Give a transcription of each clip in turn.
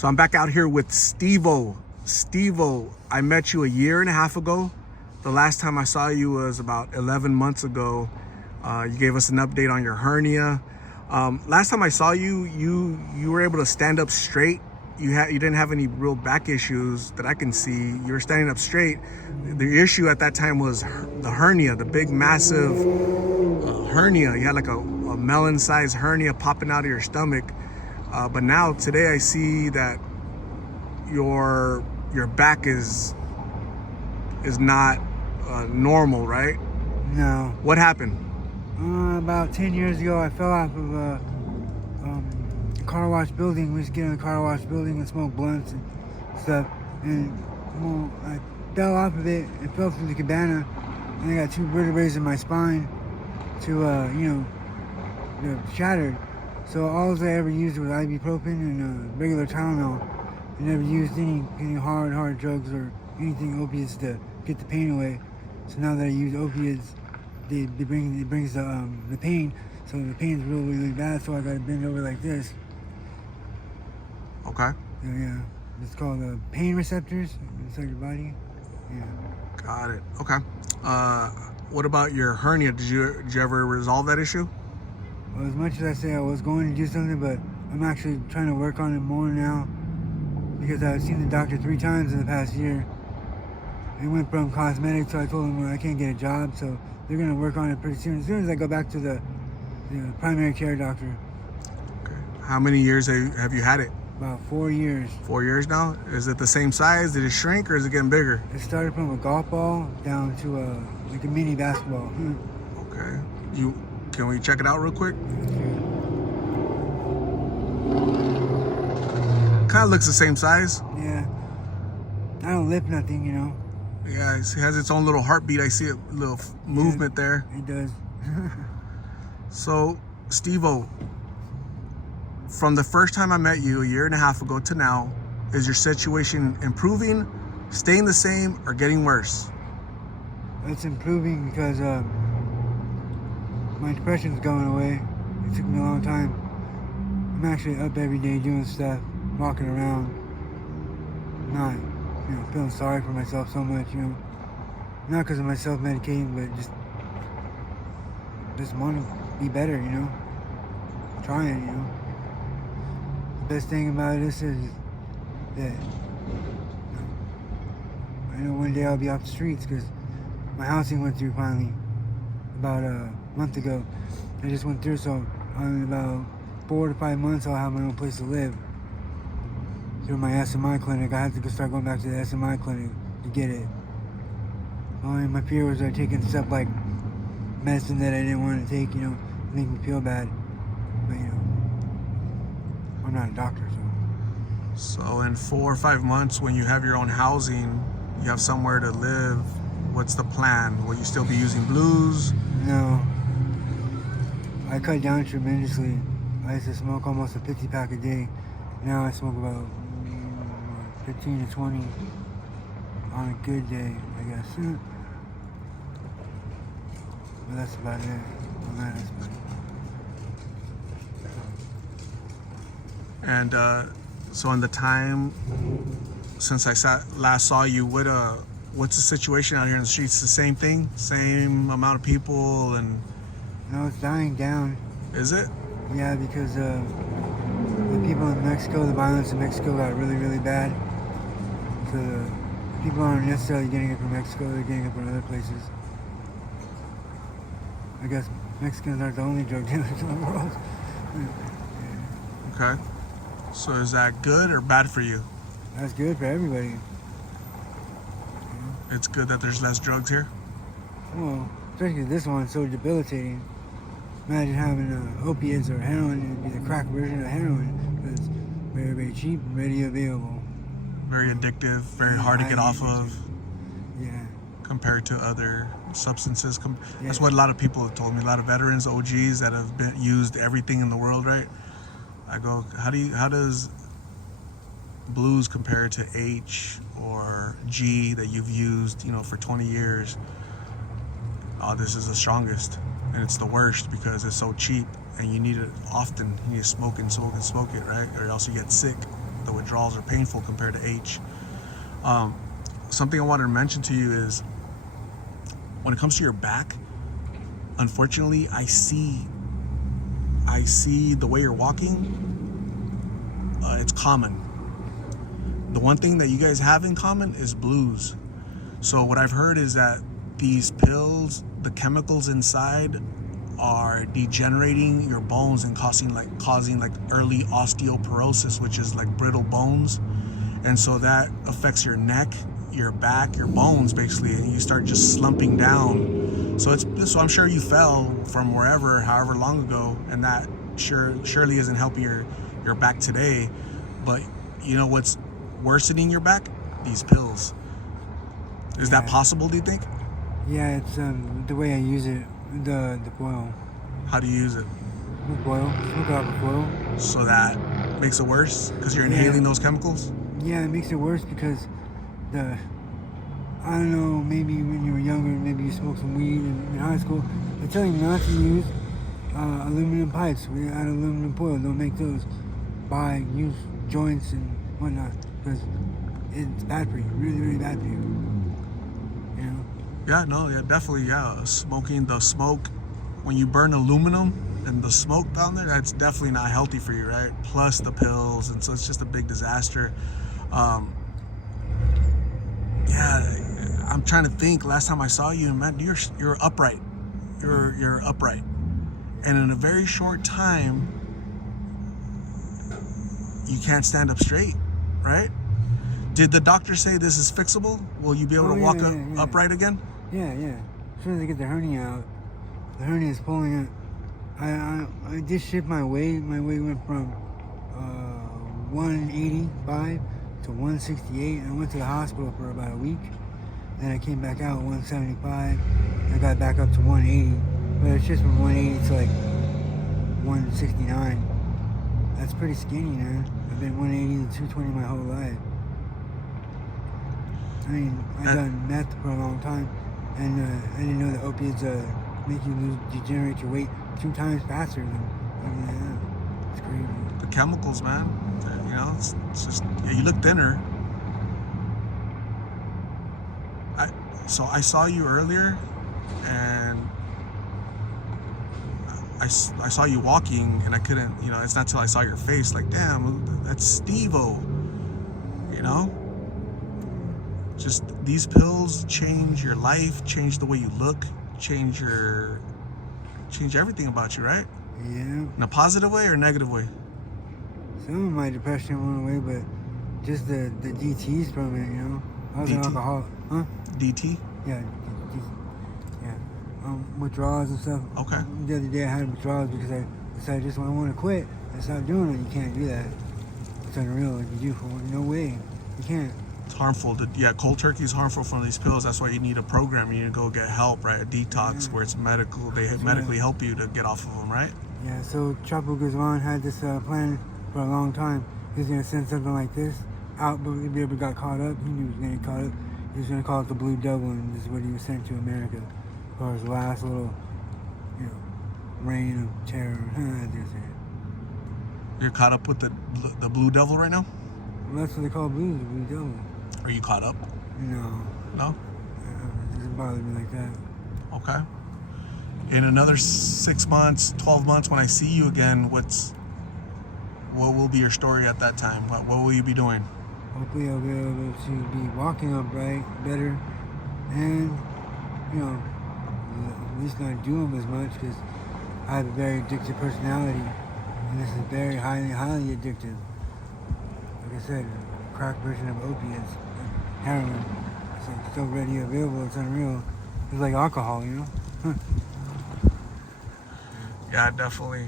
So I'm back out here with Steve-O. Steve-O, I met you a year and a half ago. The last time I saw you was about 11 months ago. You gave us an update on your hernia. Last time I saw you, you were able to stand up straight. You didn't have any real back issues that I can see. You were standing up straight. The issue at that time was the hernia, the big massive hernia. You had like a melon size hernia popping out of your stomach. But now today I see that your back is not normal, right? No. What happened? About 10 years ago, I fell off of a car wash building. We used to get in the car wash building and smoke blunts and stuff. And well, I fell off of it and fell through the cabana. And I got 2 vertebrae in my spine they're shattered. So all I ever used was ibuprofen and regular Tylenol. I never used any hard drugs or anything opiates to get the pain away. So now that I use opiates, it brings the pain. So the pain's really bad. So I got to bend over like this. Okay. Yeah. It's called pain receptors inside your body. Yeah. Got it. Okay. What about your hernia? Did you ever resolve that issue? Well, as much as I say I was going to do something, but I'm actually trying to work on it more now because I've seen the doctor 3 times in the past year. It went from cosmetic, so I told them I can't get a job, so they're going to work on it pretty soon. As soon as I go back to the primary care doctor. Okay. How many years have you had it? About 4 years. 4 years now? Is it the same size? Did it shrink or is it getting bigger? It started from a golf ball down to like a mini basketball. Okay. Can we check it out real quick? Kind of looks the same size. Yeah. I don't lift nothing, you know. Yeah, it has its own little heartbeat. I see a little movement there. It does. So, Steve-O, from the first time I met you a year and a half ago to now, is your situation improving, staying the same, or getting worse? It's improving because my depression's going away. It took me a long time. I'm actually up every day doing stuff, walking around, not feeling sorry for myself so much, not because of my self-medicating, but just want to be better, trying, The best thing about this is that I know one day I'll be off the streets because my housing went through finally about a month ago. I just went through, so in about 4 to 5 months I'll have my own place to live. Through my SMI clinic, I have to start going back to the SMI clinic to get it. Only my fear was taking stuff like medicine that I didn't want to take, make me feel bad. But I'm not a doctor, so. So in 4 or 5 months, when you have your own housing, you have somewhere to live, what's the plan? Will you still be using blues? No. I cut down tremendously. I used to smoke almost a 50-pack a day. Now I smoke about 15 to 20 on a good day, I guess. But that's about it. And so in the time since I last saw you, what's the situation out here in the streets? The same thing? Same amount of people and... No, it's dying down. Is it? Yeah, because the people in Mexico, the violence in Mexico got really bad. So the people aren't necessarily getting it from Mexico, they're getting it from other places. I guess Mexicans aren't the only drug dealers in the world. Okay. So is that good or bad for you? That's good for everybody. It's good that there's less drugs here? Well, especially this one's so debilitating. Imagine having opiates or heroin. It'd be the crack version of heroin. It's very cheap and readily available. Very addictive, very hard to get off of. Yeah. Compared to other substances. Yeah. That's what a lot of people have told me. A lot of veterans, OGs that have used everything in the world, right? I go, how does blues compare to H or G that you've used, for 20 years? Oh, this is the strongest. And it's the worst because it's so cheap and you need it often. You need to smoke it, right? Or else you get sick. the withdrawals are painful compared to H. Something I wanted to mention to you is when it comes to your back, unfortunately, I see the way you're walking. It's common. The one thing that you guys have in common is blues. So what I've heard is that these pills, the chemicals inside, are degenerating your bones and causing early osteoporosis, which is like brittle bones. And so that affects your neck, your back, your bones basically, and you start just slumping down. So I'm sure you fell from wherever, however long ago, and that surely isn't helping your back today. But you know what's worsening your back? These pills. Is that possible, do you think? Yeah, it's the way I use it, the foil. How do you use it? With foil, smoke it out with foil. So that makes it worse because you're inhaling those chemicals? Yeah, it makes it worse because I don't know, maybe when you were younger, maybe you smoked some weed in high school. They tell you not to use aluminum pipes without aluminum foil. Don't make those. Use joints and whatnot because it's bad for you, really, really bad for you. You know? Yeah, definitely, yeah. Smoking the smoke, when you burn aluminum and the smoke down there, that's definitely not healthy for you, right? Plus the pills, and so it's just a big disaster. Yeah, I'm trying to think. Last time I saw you, man, you're upright. You're upright, and in a very short time, you can't stand up straight, right? Did the doctor say this is fixable? Will you be able to walk upright again? Yeah. As soon as I get the hernia out, the hernia is pulling it. I just shift my weight. My weight went from 185 to 168. I went to the hospital for about a week. Then I came back out 175. I got back up to 180. But it's just from 180 to like 169. That's pretty skinny, man. I've been 180 to 220 my whole life. I mean, I've done meth for a long time, and I didn't know that opiates make you degenerate your weight 2 times faster than that. It's crazy. The chemicals, man. You know, it's just, yeah, you look thinner. So I saw you earlier, and I saw you walking, and I couldn't, you know, it's not till I saw your face, like, damn, that's Steve-O, you know? Just these pills change your life, change the way you look, change everything about you, right? Yeah. In a positive way or negative way? Some of my depression went away, but just the DTs from it, you know? I was an alcoholic. Huh? DT? Yeah. Withdrawals and stuff. Okay. The other day I had withdrawals because I decided I want to quit and stop doing it. You can't do that. It's unreal. Like you do for no way. You can't. It's harmful. Cold turkey is harmful from these pills. That's why you need a program. You need to go get help, right? A detox where it's medical. They medically help you to get off of them, right? Yeah. So Chapo Guzman had this plan for a long time. He was gonna send something like this out, but if he ever got caught up, he knew he was gonna get caught up. He was gonna call it the Blue Devil, and this is what he was sent to America for his last little, you know, reign of terror. You're caught up with the Blue Devil right now? Well, that's what they call blues, the Blue Devil. Are you caught up? No. No? It doesn't bother me like that. Okay. In another 6 months, 12 months, when I see you again, what will be your story at that time? What will you be doing? Hopefully I'll be able to be walking upright better and, you know, at least not do them as much because I have a very addictive personality and this is very highly addictive. Like I said, a crack version of opiates, heroin. It's like so ready available, it's unreal. It's like alcohol, you know? Yeah, definitely.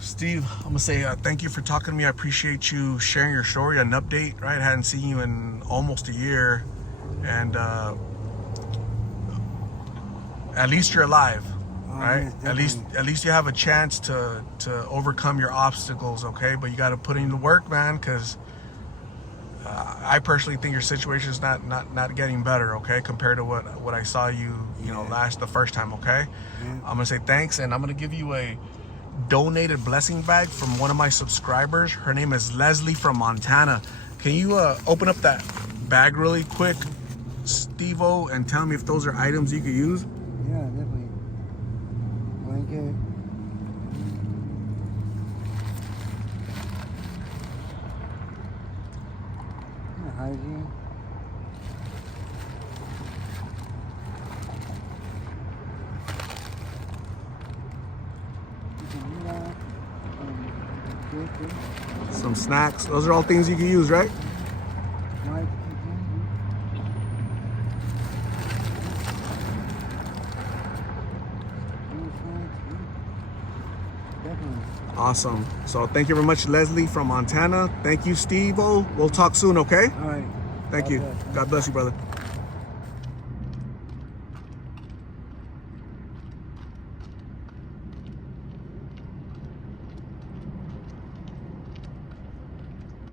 Steve, I'm gonna say thank you for talking to me. I appreciate you sharing your story, an update, right? I hadn't seen you in almost a year, and at least you're alive, right? Yes, At least you have a chance to overcome your obstacles, okay? But you got to put in the work, man, because I personally think your situation is not getting better, okay, compared to what I saw you, you know, the first time, okay? Yeah. I'm gonna say thanks, and I'm gonna give you a donated blessing bag from one of my subscribers. Her name is Leslie from Montana. Can you open up that bag really quick, Steve-O, and tell me if those are items you could use? Yeah, definitely. Blanket. Yeah, hygiene. Some snacks. Those are all things you can use, right? Awesome. So thank you very much, Leslie from Montana. Thank you, Steve-O. We'll talk soon, okay? All right. Thank you. God bless you, brother.